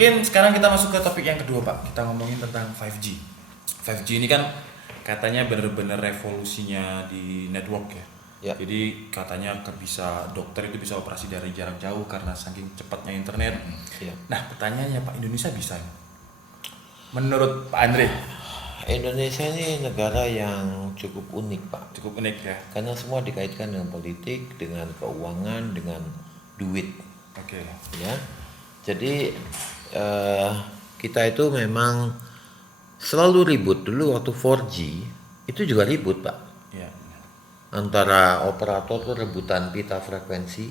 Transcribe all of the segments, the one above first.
mungkin sekarang kita masuk ke topik yang kedua Pak. Kita ngomongin tentang 5G. 5G ini kan katanya benar-benar revolusinya di network ya. Ya. Jadi katanya dokter itu bisa operasi dari jarak jauh karena saking cepatnya internet. Ya. Nah pertanyaannya Pak, Indonesia bisa? Menurut Pak Andre? Indonesia ini negara yang cukup unik Pak. Cukup unik ya. Karena semua dikaitkan dengan politik, dengan keuangan, dengan duit. Oke. Ya. Jadi kita itu memang selalu ribut. Dulu waktu 4G itu juga ribut Pak. Ya. Antara operator tuh rebutan pita frekuensi.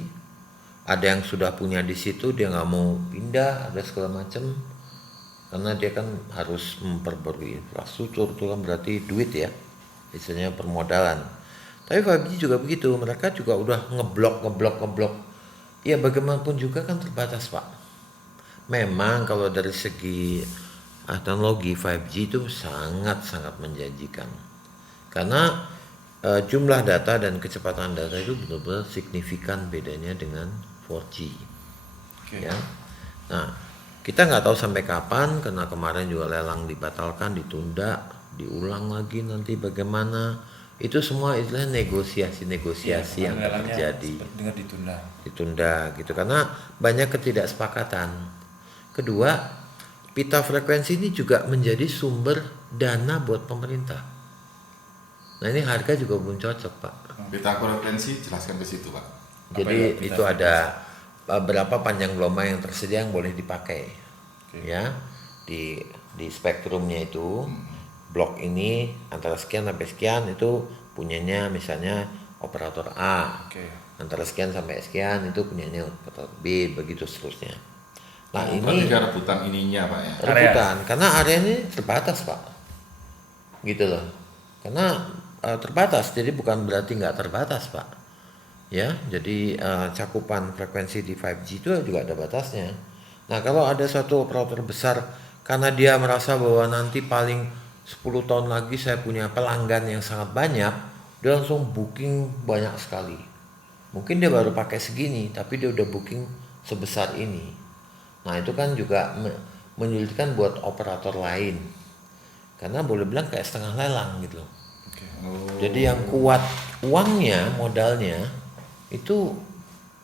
Ada yang sudah punya di situ, dia nggak mau pindah, ada segala macam. Karena dia kan harus memperbarui infrastruktur, itu kan berarti duit ya, istilahnya permodalan. Tapi 5G juga begitu, mereka juga udah ngeblok. Ya bagaimanapun juga kan terbatas Pak. Memang kalau dari segi teknologi 5G itu sangat menjanjikan. Karena jumlah data dan kecepatan data itu benar-benar signifikan bedanya dengan 4G. Oke. Ya. Nah, kita nggak tahu sampai kapan, karena kemarin juga lelang dibatalkan, ditunda, diulang lagi nanti bagaimana. Itu semua istilahnya negosiasi yang terjadi. Dengar Ditunda gitu karena banyak ketidaksepakatan. Kedua, pita frekuensi ini juga menjadi sumber dana buat pemerintah. Nah ini harga juga belum cocok Pak. Pita frekuensi jelaskan ke situ Pak. Jadi itu ada berapa panjang gelombang yang tersedia yang boleh dipakai. Ya, di spektrumnya itu blok ini antara sekian sampai sekian itu punyanya misalnya operator A. Antara sekian sampai sekian itu punyanya operator B, begitu seterusnya. Nah ini ada rebutan ininya Pak ya. Rebutan karena area ini terbatas Pak. Gitu loh. Karena terbatas, jadi bukan berarti nggak terbatas Pak. Ya, jadi cakupan frekuensi di 5G itu juga ada batasnya. Nah, kalau ada suatu operator besar karena dia merasa bahwa nanti paling 10 tahun lagi saya punya pelanggan yang sangat banyak, dia langsung booking banyak sekali. Mungkin dia baru pakai segini, tapi dia udah booking sebesar ini. Nah, itu kan juga menyulitkan buat operator lain. Karena boleh bilang kayak setengah lelang gitu. Jadi yang kuat uangnya, modalnya itu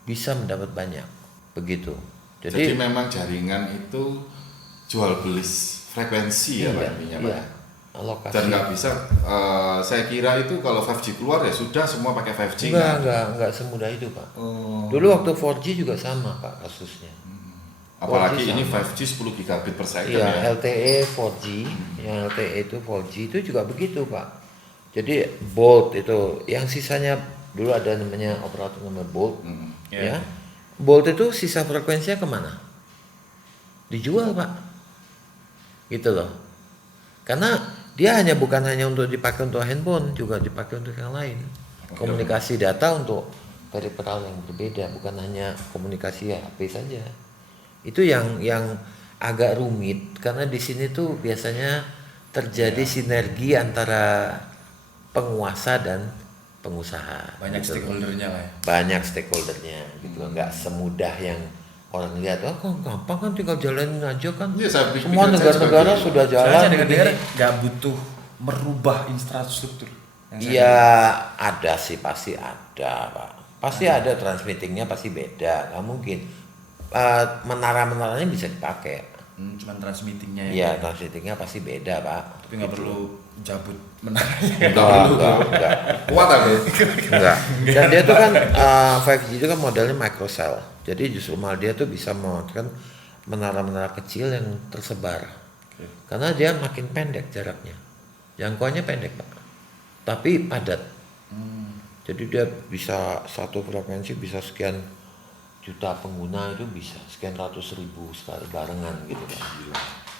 bisa mendapat banyak, begitu. Jadi memang jaringan itu jual beli frekuensi ya Pak intinya Pak. Alokasi. Dan nggak bisa, saya kira itu kalau 5G keluar ya sudah semua pakai 5G. Enggak semudah itu Pak. Dulu waktu 4G juga sama Pak kasusnya. Apalagi ini 5G 10 gigabit per second ya. ya. LTE 4G, yang LTE itu 4G itu juga begitu Pak. Jadi Bolt itu, yang sisanya dulu ada namanya operator namanya Bolt, ya. Bolt itu sisa frekuensinya kemana? Dijual Pak, gitu loh. Karena dia bukan hanya untuk dipakai untuk handphone, juga dipakai untuk yang lain. Komunikasi data untuk peripheral yang berbeda, bukan hanya komunikasi HP saja. Itu yang agak rumit karena di sini tuh biasanya terjadi sinergi antara penguasa dan pengusaha. Banyak gitu stakeholdernya lah ya. Banyak stakeholdernya gitu. Nggak semudah yang orang lihat, oh kok gampang kan tinggal jalanin aja kan. Ya, semua negara-negara sudah jalan. Saya dengar-dengar nggak butuh merubah infrastruktur. Iya ada sih, pasti ada Pak. Pasti ada transmittingnya, pasti beda. Nggak mungkin. Menara-menaranya bisa dipakai. Cuman transmittingnya ya. Iya, transmittingnya pasti beda Pak. Tapi nggak perlu jabut menaranya. Enggak. Kuat aku. Enggak. Dan dia tuh kan 5G itu kan modelnya microcell. Jadi justru malah dia tuh bisa memanfaatkan menara-menara kecil yang tersebar. Karena dia makin pendek jaraknya. Jangkauannya pendek Pak. Tapi padat. Jadi dia bisa satu frekuensi bisa sekian juta pengguna, itu bisa sekian ratus ribu sekali barengan gitu Pak.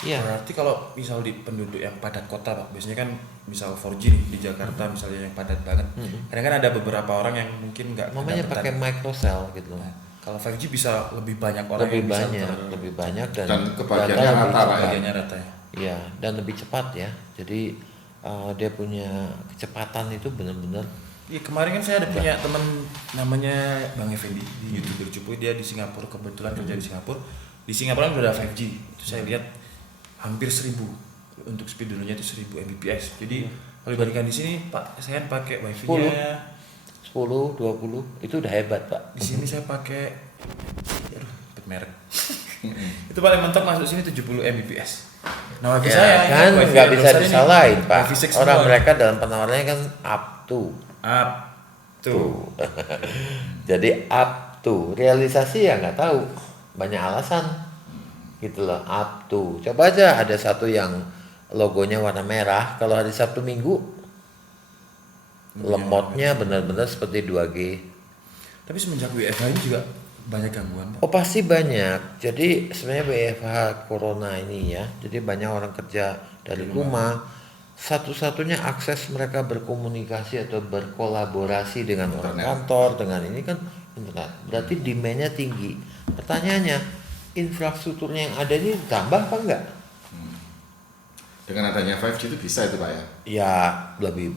Iya. Berarti kalau misal di penduduk yang padat kota Pak, biasanya kan misal 4G nih, di Jakarta misalnya yang padat banget. Kadang kan ada beberapa orang yang mungkin nggak namanya pakai microcell gitu. Nah, kalau 5G bisa lebih banyak orang lebih yang lebih banyak dan kebagiannya rata Pak. Kebagiannya rata ya. Iya, dan lebih cepat ya. Jadi dia punya kecepatan itu benar-benar. Iya, kemarin kan saya ada punya teman namanya Bang Effendi di YouTuber Cupu, dia di Singapura, kebetulan kerja di Singapura. Di Singapura kan udah ada 5G. Itu saya lihat hampir 1000 untuk speed downloadnya itu 1000 Mbps. Jadi kalau dibandingkan di sini Pak, saya kan pakai wifi-nya 10, 20 itu udah hebat Pak. di sini saya pakai aduh, sebut merek. Itu paling mentok masuk sini 70 Mbps. Nah, wifi Ya, saya kan wifi nggak bisa Indosat ini disalahin Pak. wifi 6 Orang semua. mereka dalam penawarannya kan up to. Up tuh. Jadi up to. Realisasi ya nggak tahu. Banyak alasan. Gitu loh, up to. Coba aja ada satu yang logonya warna merah. Kalau hari Sabtu Minggu lemotnya benar-benar seperti 2G. Tapi semenjak WFH ini juga banyak gangguan, Pak. Oh pasti banyak. Jadi sebenarnya WFH Corona ini ya. Jadi banyak orang kerja dari rumah. Satu-satunya akses mereka berkomunikasi atau berkolaborasi dengan orang Internet. kantor dengan ini kan internet. Berarti demand-nya tinggi. Pertanyaannya, infrastrukturnya yang ada ini ditambah apa enggak? Dengan adanya 5G itu bisa itu Pak ya. Ya lebih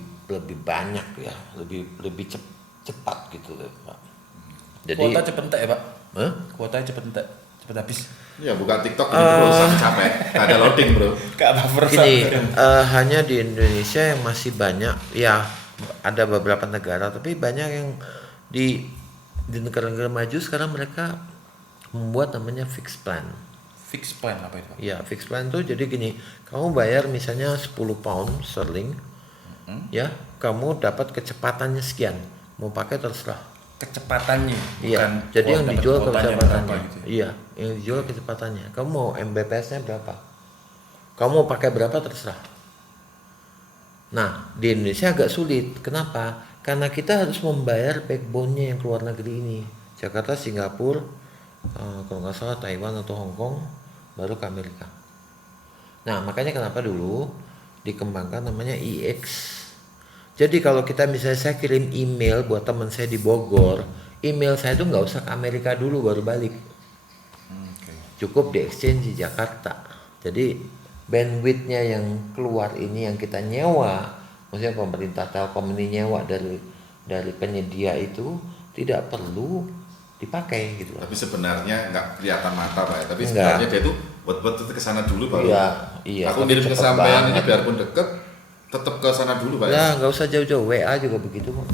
banyak ya, lebih cepat gitu loh Pak. Jadi Kuota cepet entek ya, Pak? Hah? Kuotanya cepet entek, cepet habis. Ya buka TikTok ini bro, sampai capek. Gak ada loading bro. Gak buffer Gini, sampai. hanya di Indonesia yang masih banyak, ya ada beberapa negara, tapi banyak yang di negara-negara maju sekarang mereka membuat namanya fixed plan. Fixed plan apa itu, Pak? Ya, fixed plan tuh jadi gini, kamu bayar misalnya 10 pound sterling, ya, kamu dapat kecepatannya sekian, mau pakai terserah. Kecepatannya, Iya, bukan jadi yang dapat dijual kuotanya kecepatannya. berapa gitu. Iya, yang dijual kecepatannya. Kamu mau Mbps-nya berapa? Kamu mau pakai berapa terserah. Nah, di Indonesia agak sulit. Kenapa? Karena kita harus membayar backbone-nya yang keluar negeri ini. Jakarta, Singapura, kalau nggak salah Taiwan atau Hong Kong, baru ke Amerika. Nah, makanya kenapa dulu dikembangkan namanya IX. Jadi kalau kita misalnya saya kirim email buat teman saya di Bogor, email saya itu nggak usah ke Amerika dulu baru balik. Oke. Cukup di exchange di Jakarta. Jadi bandwidth-nya yang keluar ini yang kita nyewa, maksudnya pemerintah Telkom ini nyewa dari penyedia itu tidak perlu dipakai gitu loh. Tapi sebenarnya nggak kelihatan mata Pak ya. Tapi Nggak. sebenarnya dia tuh buat itu ke sana dulu baru. Iya, Aku tapi ngirim cepet kesampaian ini banget. biarpun deket, tetap ke sana dulu Pak ya. Ya nggak usah jauh-jauh, WA juga begitu kok.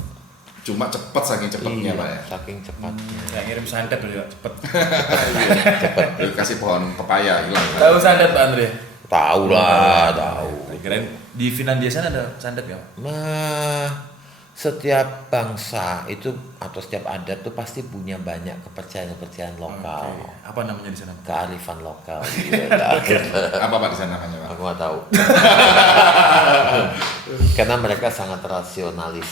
Cuma cepat saking cepatnya Iya, Pak ya. saking cepatnya. Saya ngirim santet dulu, Pak, cepet. Dikasih pohon pepaya hilang. Pak. Tahu santet, Pak Andre? Tahu lah, tahu. Kirain di Finlandia sana ada santet nggak, Pak? Nah, setiap bangsa itu atau setiap adat tuh pasti punya banyak kepercayaan-kepercayaan lokal, Oke. Apa namanya di sana? kearifan lokal. Gila, gitu. Apa Pak di sana namanya Pak? Aku nggak tahu. Karena mereka sangat rasionalis.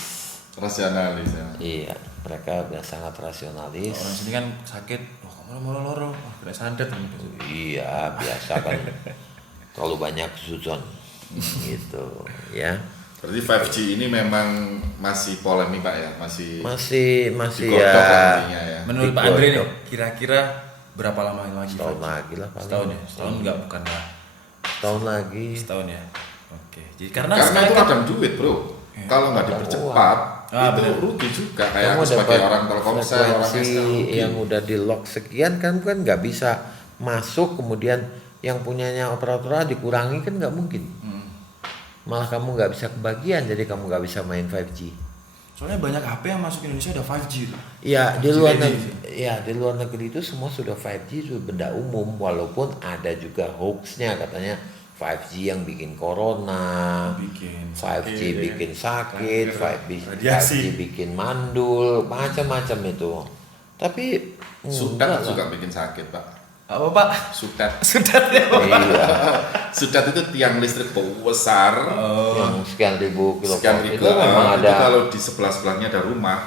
Rasionalis ya. Iya, mereka sangat Orang rasionalis. sini kan sakit, oh kamu mau loro, kena santet gitu. Iya, biasa kan. Terlalu banyak suzon. Gitu, ya. Berarti 5G ini memang masih polemik Pak ya, masih Masih digodok ya. lah intinya ya. Menurut Pak Andre nih, kira-kira berapa lama lagi? Setahun 5G? lagi lah paling. Setahun ya? Setahun enggak, bukan lah. Tahun lagi. Setahun ya? Oke. Jadi karena Karena sekarang itu kan ada duit bro. Kalau nggak Ada dipercepat, Ah, itu benar. rugi juga. Kayak Kamu aku sebagai dapat orang Telkomsel, orang frekuensi SK rugi. yang udah di lock sekian kan nggak bisa masuk, kemudian yang punyanya operator dikurangi kan nggak mungkin. Malah kamu nggak bisa kebagian, jadi kamu nggak bisa main 5G. soalnya banyak HP yang masuk Indonesia udah 5G tuh. Ya di 5G luar ready. negeri, ya di luar negeri itu semua sudah 5G, itu benda umum. Walaupun ada juga hoaxnya katanya 5G yang bikin corona, Bikin 5G sakit, bikin sakit, kanker, 5G, radiasi. 5G bikin mandul, macam-macam itu. Tapi Sudat enggak lah. juga bikin sakit Pak. Apa Pak? Sudat. Sudah ya Pak? Iya, Sudat itu tiang listrik besar. yang sekian ribu kilowatt Sekian ribu. itu memang Itu ada. kalau di sebelah-sebelahnya ada rumah,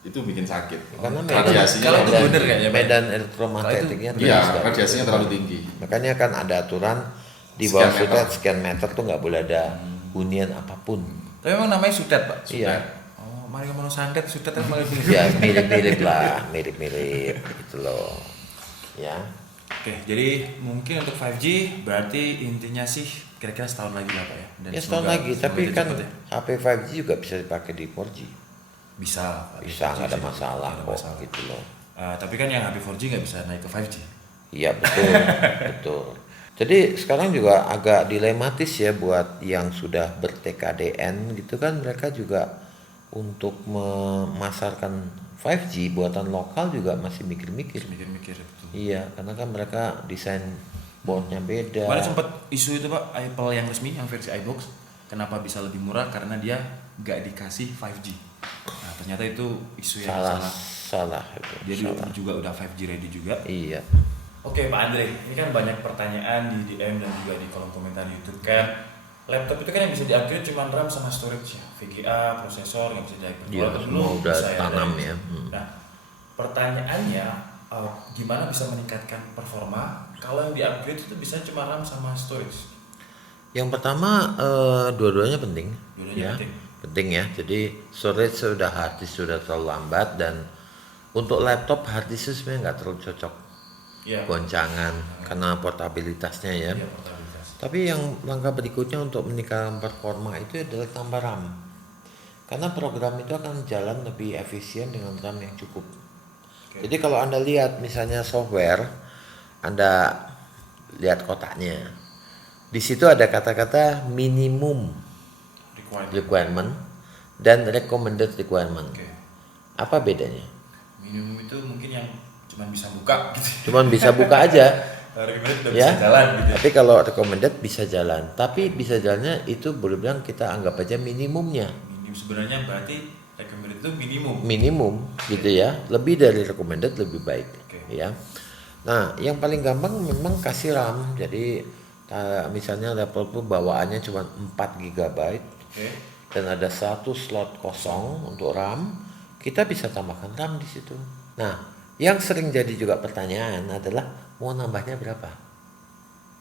itu bikin sakit. Karena Radiasinya kalau itu terlalu bener tinggi. kayaknya, Pak. medan elektromagnetiknya Iya, tinggi. radiasinya terlalu tinggi. Makanya kan ada aturan di bawah Sekian sutet meter. sekian meter tuh nggak boleh ada hunian apapun. Tapi emang namanya Sudet Pak? Iya. Oh, mari ngomong santet, Sudet kan malah mirip. Ya mirip-mirip lah, mirip-mirip gitu loh. Ya. Oke, jadi mungkin untuk 5G berarti intinya sih kira-kira setahun lagi lah Pak ya. Dan Ya setahun semoga- lagi, semoga tapi dia kan cepet ya. HP 5G juga bisa dipakai di 4G. Bisa lah, Pak. Bisa, nggak ada 5G sih, masalah nggak ada kok masalah. gitu loh. Tapi kan yang HP 4G nggak bisa naik ke 5G. Iya betul, betul. Jadi sekarang juga agak dilematis ya buat yang sudah ber-TKDN gitu kan, mereka juga untuk memasarkan 5G buatan lokal juga masih mikir-mikir. Mikir-mikir betul. Iya, karena kan mereka desain boardnya beda. Kemarin sempat isu itu Pak, Apple yang resmi yang versi iBox kenapa bisa lebih murah karena dia nggak dikasih 5G. Nah ternyata itu isu yang Salah itu. Dia salah. juga udah 5G ready juga. Iya. Oke Pak Andre, ini kan banyak pertanyaan di DM dan juga di kolom komentar YouTube kan. Laptop itu kan yang bisa di-upgrade cuma RAM sama storage ya, VGA, prosesor yang bisa di-upgrade. Iya, Walaupun semua dulu udah bisa tanam dari- ya. Nah, pertanyaannya gimana bisa meningkatkan performa kalau yang di-upgrade itu bisa cuma RAM sama storage? Yang pertama dua-duanya penting. Dua-duanya Ya. penting. Penting ya. Jadi storage sudah hard disk sudah terlalu lambat, dan untuk laptop hard disk itu sebenarnya nggak terlalu cocok. Iya. Goncangan karena portabilitasnya ya. Iya, portabilitas. Tapi yang langkah berikutnya untuk meningkatkan performa itu adalah tambah RAM. Karena program itu akan jalan lebih efisien dengan RAM yang cukup. Oke. Jadi kalau Anda lihat misalnya software, Anda lihat kotaknya. Di situ ada kata-kata minimum requirement dan recommended requirement. Oke. Apa bedanya? Minimum itu mungkin yang cuma bisa buka gitu. Cuman bisa buka aja. Recommended udah Ya. bisa jalan gitu. Tapi kalau recommended bisa jalan. Tapi bisa jalannya itu boleh bilang kita anggap aja minimumnya. Minimum sebenarnya berarti recommended itu minimum. Minimum gitu ya. Lebih dari recommended lebih baik. Oke. Ya. Nah, yang paling gampang memang kasih RAM. Jadi misalnya laptop itu bawaannya cuma 4 GB Oke. dan ada 1 slot kosong untuk RAM, kita bisa tambahkan RAM di situ. Nah, yang sering jadi juga pertanyaan adalah mau nambahnya berapa?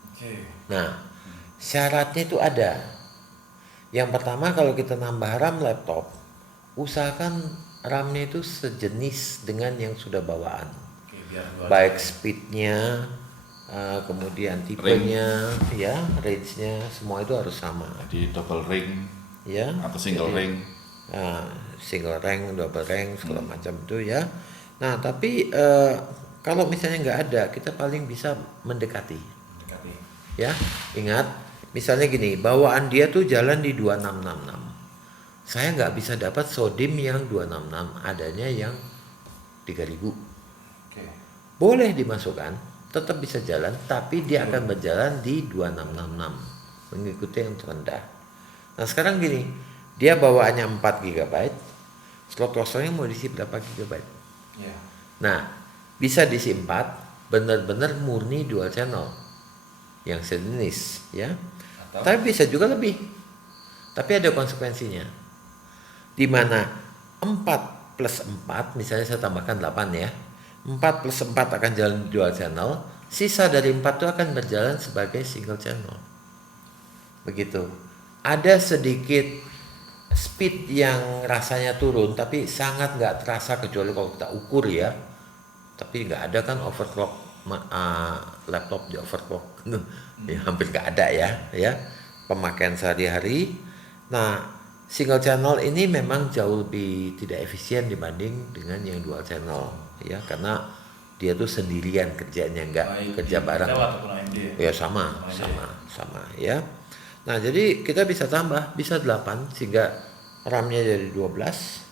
Oke. Nah, syaratnya itu ada. Yang pertama kalau kita nambah RAM laptop, usahakan RAM-nya itu sejenis dengan yang sudah bawaan. Oke, biar dua Baik speednya, kemudian tipenya, ya, range-nya, semua itu harus sama. Jadi double ring Ya. atau single Jadi, ring. Single rank, double rank, segala macam itu ya. Nah, tapi kalau misalnya nggak ada, kita paling bisa mendekati. mendekati. Ya, ingat, misalnya gini, bawaan dia tuh jalan di 2666. Saya nggak bisa dapat sodim yang 266, adanya yang 3000. Oke. Boleh dimasukkan, tetap bisa jalan, tapi dia akan berjalan di 2666, mengikuti yang terendah. Nah, sekarang gini, dia bawaannya 4 GB, slot kosongnya mau diisi berapa GB? Iya. Nah, bisa diisi 4, benar-benar murni dual channel yang sejenis ya. Atau Tapi bisa juga lebih. Tapi ada konsekuensinya. Di mana 4 plus 4, misalnya saya tambahkan 8 ya. 4 plus 4 akan jalan dual channel, sisa dari 4 itu akan berjalan sebagai single channel. Begitu. Ada sedikit speed yang rasanya turun, tapi sangat nggak terasa kecuali kalau kita ukur ya. Tapi nggak ada kan overclock laptop di overclock, ya hampir nggak ada ya pemakaian sehari-hari. Nah, single channel ini memang jauh lebih tidak efisien dibanding dengan yang dual channel ya, karena dia tuh sendirian kerjanya, nggak baik kerja di bareng. Intel ataupun AMD Ya sama ya. Nah, jadi kita bisa tambah, bisa 8 sehingga RAM-nya jadi 12.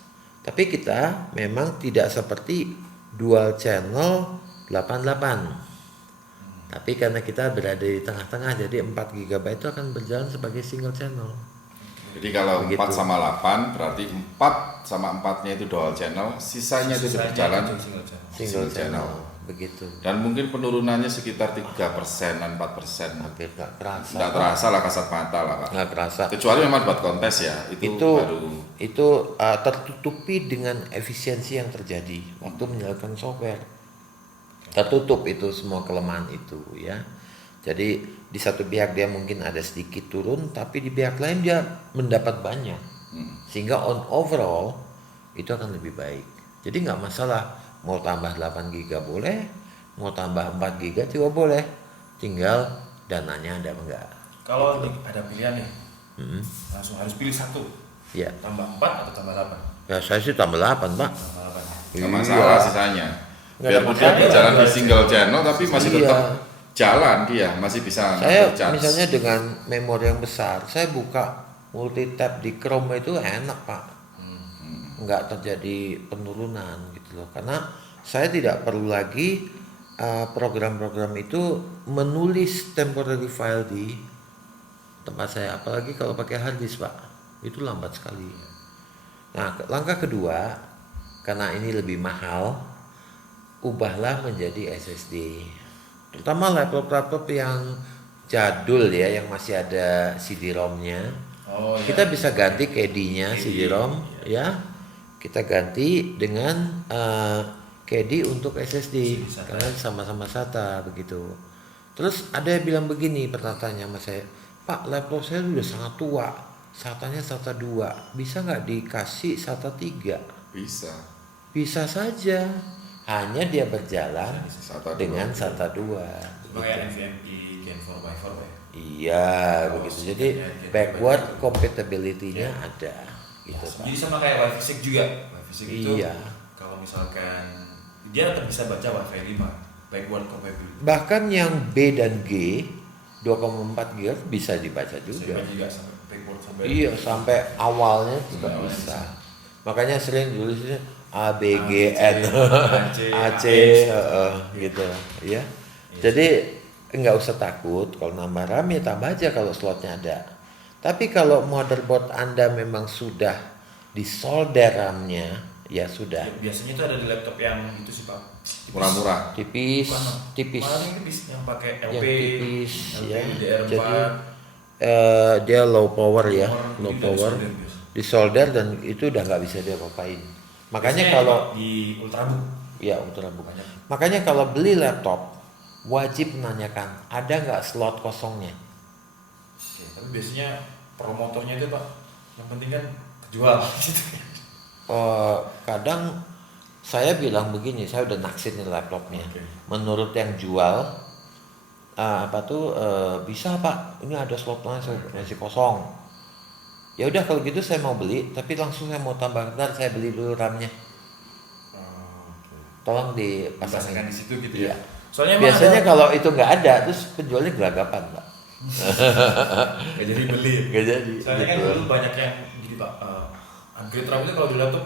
Tapi kita memang tidak seperti dual channel 88. Tapi karena kita berada di tengah-tengah, jadi 4 GB itu akan berjalan sebagai single channel. Jadi kalau Begitu. 4 sama 8 berarti 4 sama 4-nya itu dual channel, sisanya itu berjalan itu single channel. single channel. Begitu. Dan mungkin penurunannya sekitar 3%-an, 4%. Hampir nggak kerasa. Nggak terasa lah, kasat mata lah Pak. Nggak kerasa. Kecuali memang buat kontes ya, itu baru. Itu tertutupi dengan efisiensi yang terjadi waktu menjalankan software. Tertutup itu semua kelemahan itu ya. Jadi di satu pihak dia mungkin ada sedikit turun, tapi di pihak lain dia mendapat banyak. Sehingga overall itu akan lebih baik. Jadi nggak masalah mau tambah 8 GB boleh, mau tambah 4 GB juga boleh. Tinggal dananya ada apa enggak. Kalau ada pilihan nih, Hmm. langsung harus pilih satu. Ya. Tambah 4 atau tambah 8? Ya saya sih tambah 8 Pak. Tambah 8. Nggak masalah sisanya. Nggak ada biarpun dia masalah. berjalan di single channel tapi masih Iya. tetap jalan dia, masih bisa Saya ngecharge. misalnya dengan memori yang besar, saya buka multi tab di Chrome itu enak Pak, nggak terjadi penurunan gitu loh, karena saya tidak perlu lagi program-program itu menulis temporary file di tempat saya, apalagi kalau pakai hard disk Pak, itu lambat sekali. Nah, langkah kedua, karena ini lebih mahal, ubahlah menjadi SSD. Terutama laptop-laptop yang jadul ya, yang masih ada CD-ROM-nya. Oh, iya. Kita bisa ganti KD-nya CD-ROM ya. Kita ganti dengan KD untuk SSD SATA. karena sama-sama SATA begitu. Terus ada yang bilang begini, pertanyaannya sama saya, Pak, laptop saya sudah sangat tua, SATA-nya SATA 2, bisa nggak dikasih SATA 3? Bisa. Bisa saja, hanya dia berjalan SATA 2. dengan SATA 2. Kayak NVMe Gen 4x4 ya. Iya, begitu. Jadi backward compatibility-nya ada gitu, Pak. Jadi sama kayak Wi-Fi 6 juga. Wi-Fi 6 itu Iya. kalau misalkan dia tetap bisa baca Wi-Fi 5 backward compatibility. Bahkan yang B dan G 2,4 GHz bisa dibaca juga. Saya juga sampai backward sampai Iya, sampai awalnya juga bisa. Makanya sering tulisnya A B G N AC gitu ya. Jadi nggak usah takut kalau nambah RAM ya tambah aja kalau slotnya ada. Tapi kalau motherboard Anda memang sudah disolder RAM-nya, ya sudah. Biasanya itu ada di laptop yang itu sih Pak. Murah-murah. Tipis, Bukan, tipis. Malah yang tipis yang pakai LP, Yang tipis LP ya. DR4. Jadi dia low power ya, low Itu power. dari solder, biasa. Disolder dan itu udah nggak bisa dia apain. Makanya Biasanya kalau di Ultrabook ya ultrabook. banyak. Makanya kalau beli laptop wajib menanyakan ada nggak slot kosongnya. Oke, tapi biasanya promotornya itu Pak, yang penting kan kejual gitu. Kadang saya bilang begini, saya udah naksir nih laptopnya. Oke. Menurut yang jual bisa Pak, ini ada slot masih kosong. Ya udah kalau gitu saya mau beli, tapi langsung saya mau tambah bentar, saya beli dulu RAM-nya. Oke. Tolong Dipasangkan dipasangin. di situ gitu Iya. ya. Soalnya emang Biasanya ada- kalau itu nggak ada, terus penjualnya gelagapan Pak. nggak jadi beli. Nggak jadi. Soalnya kan gitu. dulu banyak yang gini Pak, upgrade RAM itu kalau di laptop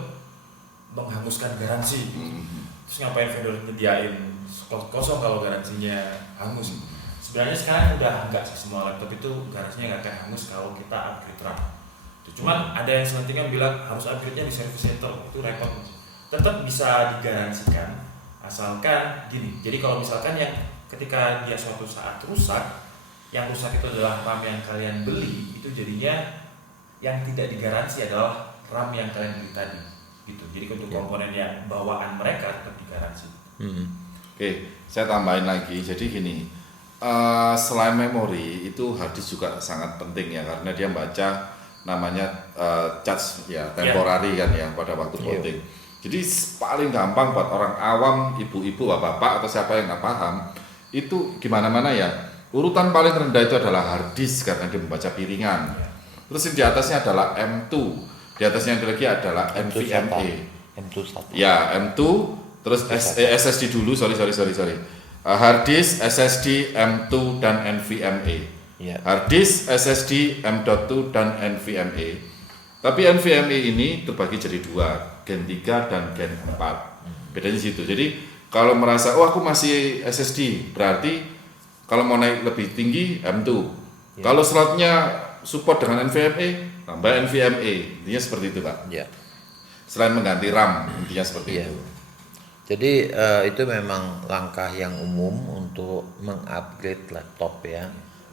menghanguskan garansi. Terus ngapain vendor nyediain slot kosong kalau garansinya hangus? Sebenarnya sekarang udah enggak sih, semua laptop itu garansinya nggak kayak hangus kalau kita upgrade RAM. Cuman ada yang selentingan bilang harus upgrade-nya di service center, itu repot. Tetap bisa digaransikan asalkan gini. Jadi kalau misalkan yang ketika dia suatu saat rusak, yang rusak itu adalah RAM yang kalian beli, itu jadinya yang tidak digaransi adalah RAM yang kalian beli tadi gitu. Jadi untuk komponen yang bawaan mereka tetap digaransi. Oke, saya tambahin lagi. Jadi gini, selain memori itu hard disk juga sangat penting ya karena dia baca namanya charge ya temporary kan ya pada waktu booting. Jadi paling gampang buat orang awam, ibu-ibu, bapak-bapak atau siapa yang nggak paham itu gimana mana ya. Urutan paling rendah itu adalah hard disk karena dia membaca piringan. Terus yang di atasnya adalah M2, di atasnya yang lagi adalah NVMe. M2 Ya M2, terus SSD dulu, sorry. Hard disk, SSD, M2 dan NVMe. Ya. Hard disk, SSD, M.2 dan NVMe. Tapi NVMe ini terbagi jadi dua, Gen 3 dan Gen 4. Bedanya di situ. Jadi kalau merasa aku masih SSD, berarti kalau mau naik lebih tinggi M2. Kalau slotnya support dengan NVMe, tambah NVMe. Intinya seperti itu, Pak. Ya. Selain mengganti RAM, intinya seperti Iya. itu. Jadi itu memang langkah yang umum untuk mengupgrade laptop ya,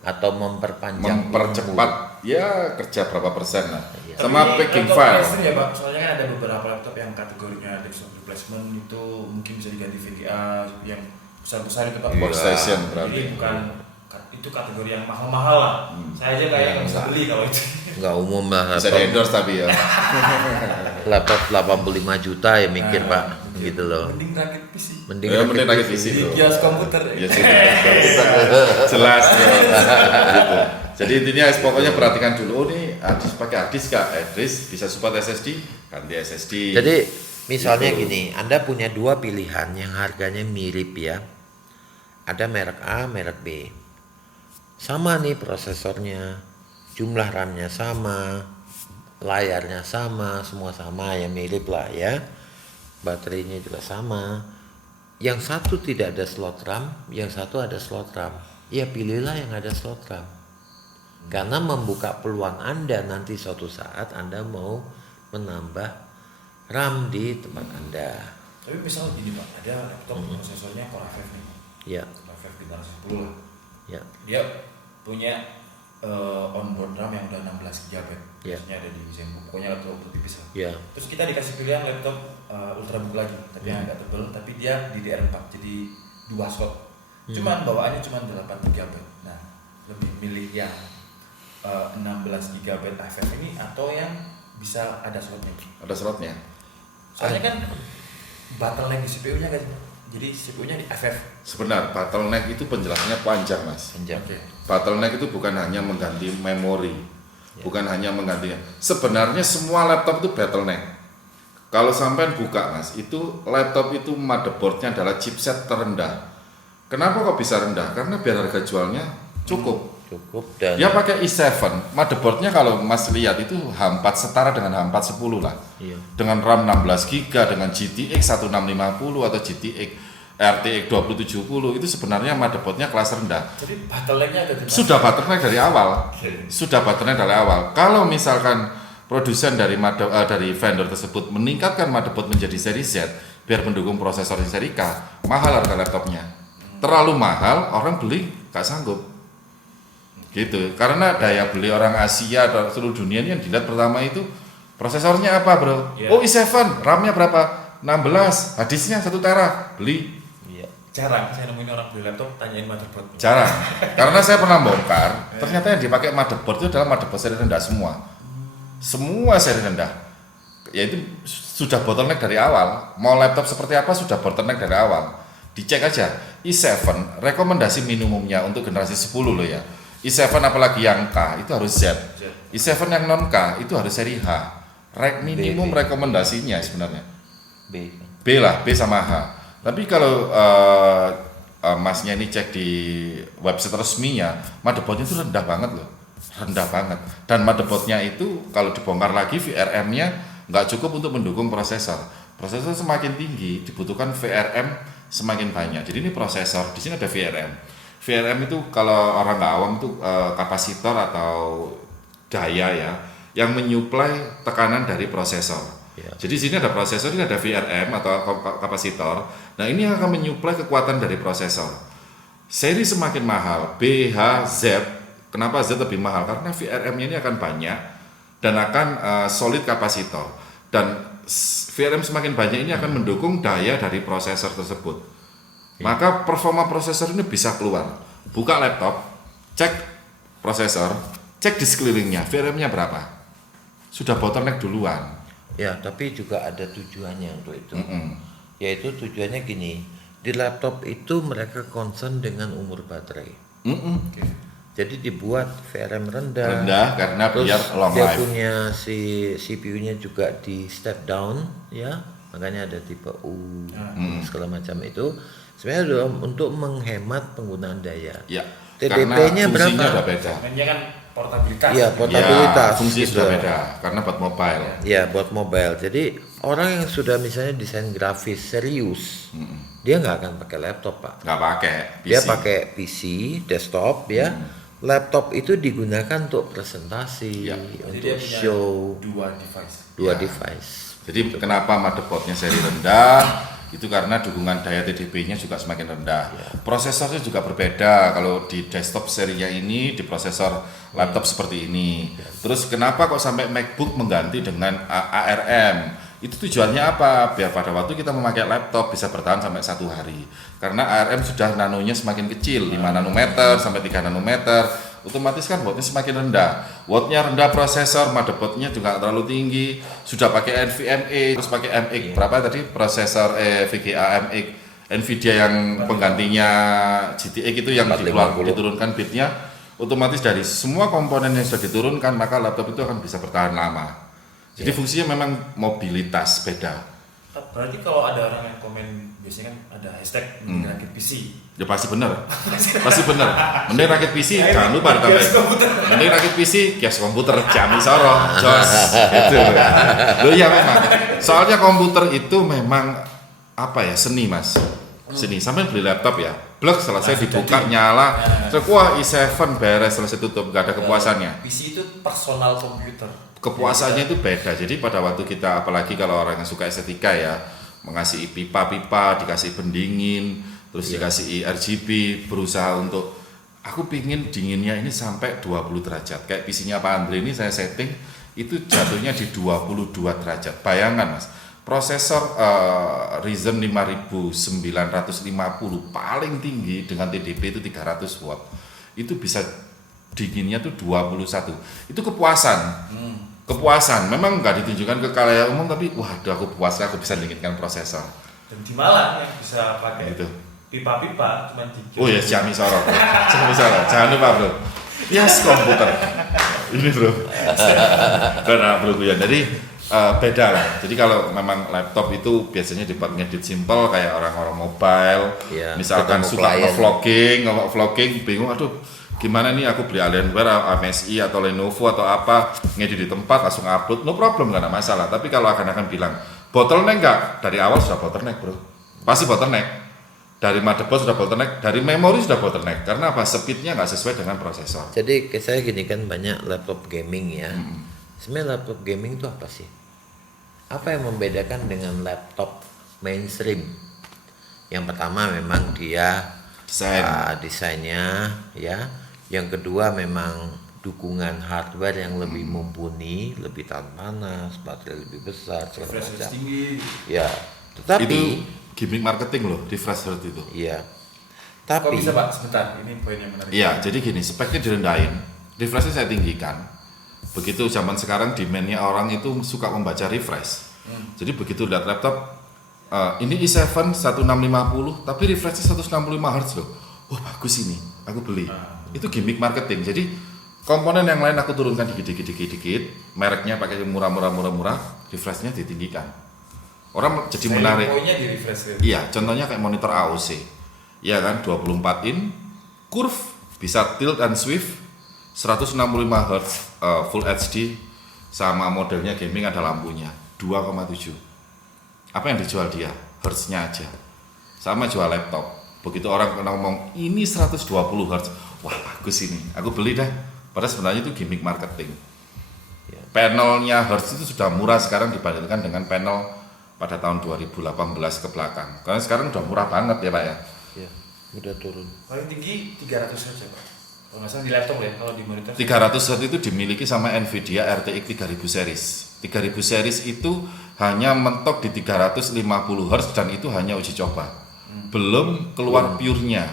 atau memperpanjang Mempercepat ya kerja berapa persen lah. Iya. Sama Tapi packing laptop file. Western ya Pak, soalnya kan ada beberapa laptop yang kategorinya desktop replacement itu mungkin bisa diganti VGA yang besar-besar itu Pak. Workstation Jadi berarti. bukan itu kategori yang mahal-mahal lah. Saya aja kayak nggak bisa beli kalau itu. nggak umum lah Bisa laptop, di endorse tapi ya. laptop 85 juta ya mikir Pak gitu loh. Mending rakit PC. Mending Ya, mending rakit rakit PC. Di Gitu. kios komputer. Ya sih. Jelas ya. Gitu. Jadi intinya pokoknya perhatikan dulu nih hard disk pakai hard disk kak, hard disk bisa support SSD, ganti SSD. Jadi Misalnya Gitu. gini, Anda punya dua pilihan yang harganya mirip ya. Ada merek A, merek B. Sama nih prosesornya, jumlah RAM-nya sama, layarnya sama, semua sama, ya mirip lah ya. Baterainya juga sama. Yang satu tidak ada slot RAM, yang satu ada slot RAM. Ya pilihlah yang ada slot RAM. Karena membuka peluang Anda nanti suatu saat Anda mau menambah RAM di tempat Anda. Tapi misal gini Pak, ada laptop prosesornya Core i5 nih, Ya, Core i5 generasi 10 lah. ya, Dia punya onboard RAM yang udah 16 GB. Ya. Biasanya ada di Zenbook, pokoknya laptop tipis lah. ya, Terus kita dikasih pilihan laptop ultrabook lagi, tapi yang agak tebel, tapi dia DDR4, jadi 2 slot. Cuman bawaannya cuma 8 GB. Nah, lebih milih yang 16 GB i5 ini atau yang bisa ada slotnya? Ada slotnya. Soalnya kan bottleneck di CPU-nya kan, jadi CPU-nya di FF. Sebenarnya bottleneck itu penjelasannya panjang, Mas. panjang. Oke. Bottleneck itu bukan hanya mengganti memori, bukan hanya mengganti. Sebenarnya semua laptop itu bottleneck. Kalau sampai buka, Mas, itu laptop itu motherboardnya adalah chipset terendah. Kenapa kok bisa rendah? Karena biar harga jualnya cukup. Cukup dan Dia pakai i7, motherboardnya kalau Mas lihat itu H4 setara dengan H4 10 lah. iya, Dengan RAM 16 GB, dengan GTX 1650 atau GTX RTX 2070 itu sebenarnya motherboardnya kelas rendah. Jadi bottlenecknya ada di mana? Sudah bottleneck dari awal. Oke. Sudah bottleneck dari awal. Kalau misalkan produsen dari dari vendor tersebut meningkatkan motherboard menjadi seri Z biar mendukung prosesor di seri K, mahal harga laptopnya. Terlalu mahal, orang beli gak sanggup. Gitu. Karena daya beli orang Asia atau seluruh dunia ini yang dilihat pertama itu prosesornya apa, Bro? Iya. Oh, i7, RAM-nya berapa? 16, hadisnya 1 tera, beli. iya, Jarang saya nemuin orang beli laptop tanyain motherboard. Jarang. Karena saya pernah bongkar, ternyata yang dipakai motherboard itu adalah motherboard seri rendah semua. Semua seri rendah. Yaitu sudah bottleneck dari awal. Mau laptop seperti apa sudah bottleneck dari awal. Dicek aja. i7 rekomendasi minimumnya untuk generasi 10 loh ya. i7 apalagi yang K itu harus Z. i7 yang non K itu harus seri H. Rek minimum B. rekomendasinya sebenarnya. B. B lah, B sama H. Tapi kalau masnya ini cek di website resminya, motherboardnya itu rendah banget loh, rendah banget. Dan motherboardnya itu kalau dibongkar lagi VRM-nya nggak cukup untuk mendukung prosesor. Prosesor semakin tinggi dibutuhkan VRM semakin banyak. Jadi ini prosesor, di sini ada VRM. VRM itu kalau orang nggak awam itu kapasitor atau daya ya, yang menyuplai tekanan dari prosesor. Ya. Jadi di sini ada prosesor, ini ada VRM atau kapasitor. Nah ini yang akan menyuplai kekuatan dari prosesor. Seri semakin mahal, B, H, Z. Kenapa Z lebih mahal? Karena VRM-nya ini akan banyak dan akan solid kapasitor. Dan VRM semakin banyak ini akan mendukung daya dari prosesor tersebut. Maka performa prosesor ini bisa keluar. Buka laptop, cek prosesor, cek di sekelilingnya, VRM-nya berapa. Sudah bottleneck duluan. Ya, tapi juga ada tujuannya untuk itu. Mm-mm. Yaitu tujuannya gini, di laptop itu mereka concern dengan umur baterai. Mm-mm. Jadi dibuat VRM rendah. Rendah karena Terus biar long dia life. punya si CPU-nya juga di step down, ya, makanya ada tipe U segala macam itu. Sebenarnya untuk menghemat penggunaan daya. Ya, TDP-nya karena fungsinya berapa? udah beda. Sebenarnya kan portabilitas. Iya, portabilitas. Ya, fungsi gitu. sudah beda karena buat mobile. Ya, buat mobile. Jadi orang yang sudah misalnya desain grafis serius, dia nggak akan pakai laptop, Pak. Nggak pakai PC. Dia pakai PC, desktop, ya. Laptop itu digunakan untuk presentasi, Ya. Jadi untuk dia punya show, dua device. dua Ya. device. Jadi kenapa motherboardnya seri rendah? Itu karena dukungan daya TDP-nya juga semakin rendah. Prosesornya juga berbeda. Kalau di desktop serinya ini, di prosesor laptop seperti ini. Terus kenapa kok sampai MacBook mengganti dengan ARM? Itu tujuannya apa? Biar pada waktu kita memakai laptop bisa bertahan sampai 1 hari. Karena ARM sudah nanonya semakin kecil, 5 nanometer sampai 3 nanometer. Otomatis kan wattnya semakin rendah. Wattnya rendah prosesor, motherboardnya juga nggak terlalu tinggi. Sudah pakai NVMe, terus pakai MX berapa tadi? Prosesor VGA MX Nvidia yang penggantinya GTX itu yang 450. diturunkan bitnya. Otomatis dari semua komponen yang sudah diturunkan, maka laptop itu akan bisa bertahan lama. Jadi fungsinya memang mobilitas beda. Tapi Berarti kalau ada orang yang komen biasanya kan ada hashtag mending rakit PC. Ya pasti benar. Pasti benar. Mending rakit PC, jangan lupa ditambah. Mending rakit PC, kios komputer, Jami Soro, jos. Gitu. Loh ya memang. Soalnya komputer itu memang apa ya, seni Mas. Seni. Sampai beli laptop ya, blok selesai dibuka nyala, terus wah i7 beres selesai tutup, gak ada kepuasannya. PC itu personal komputer. Kepuasannya itu beda. Jadi pada waktu kita, apalagi kalau orang yang suka estetika ya, mengasih pipa-pipa, dikasih pendingin, terus dikasih RGB, berusaha untuk aku pingin dinginnya ini sampai 20 derajat. Kayak PC-nya Pak Andre ini saya setting itu jatuhnya di 22 derajat. Bayangkan Mas, prosesor Ryzen 5950 paling tinggi dengan TDP itu 300 watt. Itu bisa dinginnya tuh 21. Itu kepuasan. Kepuasan memang nggak ditunjukkan ke khalayak umum, tapi waduh aku puas, aku bisa dinginkan prosesor. Dan di Malang yang bisa pakai Gitu. pipa-pipa cuma 3. Oh ya, Jami Soro, bro. Jami Soro, jangan lupa bro. Yes, komputer. Ini bro. Karena bro ya, jadi beda lah. Jadi kalau memang laptop itu biasanya dibuat ngedit simple kayak orang-orang mobile, Iya, misalkan ketemu suka klien. nge-vlogging, bingung, aduh gimana nih aku beli Alienware, MSI atau Lenovo atau apa, ngedit di tempat langsung upload, no problem, gak ada masalah. Tapi kalau akan bilang bottleneck nggak, dari awal sudah bottleneck bro, pasti bottleneck. Dari motherboard sudah bottleneck, dari memori sudah bottleneck. Karena apa? Speednya nggak sesuai dengan prosesor. Jadi saya gini kan, banyak laptop gaming ya. Sebenarnya laptop gaming itu apa sih? Apa yang membedakan dengan laptop mainstream? Yang pertama memang dia desainnya ya. Yang kedua memang dukungan hardware yang lebih mumpuni, lebih tahan panas, baterai lebih besar, segala Refresh macam. tinggi. Ya, tetapi Itu gimmick marketing loh, di flash rate itu. iya. Kok Tapi bisa Pak? Sebentar, ini poin yang menarik. Iya, jadi gini, speknya direndahin, refreshnya saya tinggikan. Begitu zaman sekarang demandnya orang itu suka membaca refresh. Jadi begitu lihat laptop, ini i7 1650, tapi refreshnya 165 Hz loh. Wah bagus ini, aku beli. Itu gimmick marketing. Jadi komponen yang lain aku turunkan dikit, mereknya pakai yang murah, refreshnya ditinggikan. Orang jadi menarik. Poinnya di refresh. Iya, contohnya kayak monitor AOC. Iya kan, 24 in, curve, bisa tilt and swift, 165 Hz Full HD, sama modelnya gaming ada lampunya, 2,7. Apa yang dijual dia? Hertznya aja. Sama jual laptop. Begitu orang ngomong, ini 120 Hz, wah bagus ini, aku beli dah. Padahal sebenarnya itu gimmick marketing. Ya. Panelnya Hertz itu sudah murah sekarang dibandingkan dengan panel pada tahun 2018 ke belakang. Karena sekarang udah murah banget ya Pak ya. ya, udah turun. Paling tinggi 300 saja Pak. Kalau nggak salah di laptop ya, kalau di monitor 300 Hz itu dimiliki sama Nvidia RTX 3000 series. 3000 series itu hanya mentok di 350 Hz dan itu hanya uji coba. Belum keluar pure-nya.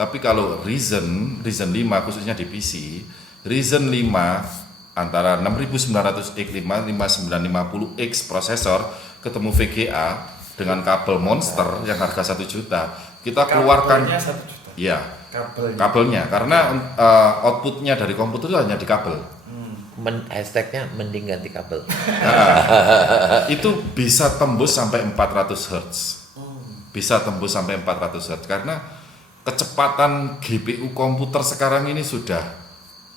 Tapi kalau Ryzen 5 khususnya di PC, Ryzen 5 antara 6900X5 5950X prosesor ketemu VGA dengan kabel monster yang harga 1 juta. Kita keluarkan kabelnya 1 juta. iya, Kabelnya. karena outputnya dari komputer itu hanya di kabel. Hashtagnya mending ganti kabel. Itu bisa tembus sampai 400 Hz. Bisa tembus sampai 400 Hz karena kecepatan GPU komputer sekarang ini sudah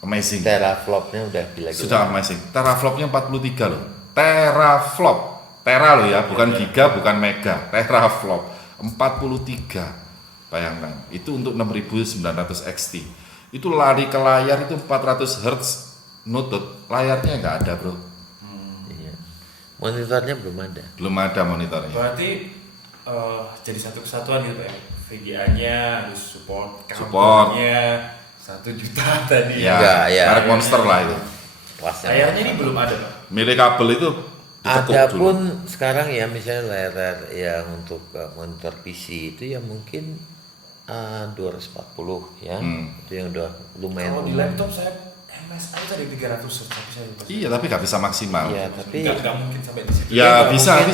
amazing. Teraflopnya udah gila-gila. Sudah amazing. Teraflopnya 43 loh. Teraflop. Tera loh ya, bukan giga, bukan mega. Teraflop 43. Bayangkan, itu untuk 6900 XT. Itu lari ke layar itu 400 Hz nutut, layarnya nggak ada bro. Iya. Monitornya belum ada. Belum ada monitornya. Berarti jadi satu kesatuan gitu ya. VGA-nya harus support, Support. kabelnya 1 juta tadi. Ya, Enggak, ya. merek monster lah itu. Kelasnya. Layarnya ini belum ada Pak. Milik kabel itu ditekuk Ada dulu. pun sekarang ya misalnya layar yang untuk monitor PC itu ya mungkin 240 ya. Itu yang udah lumayan. Kalau di laptop saya MSI tadi 300 tapi saya lupa. Iya, tapi nggak bisa maksimal. Iya, tapi Nggak mungkin sampai di situ. Ya nggak bisa, mungkin.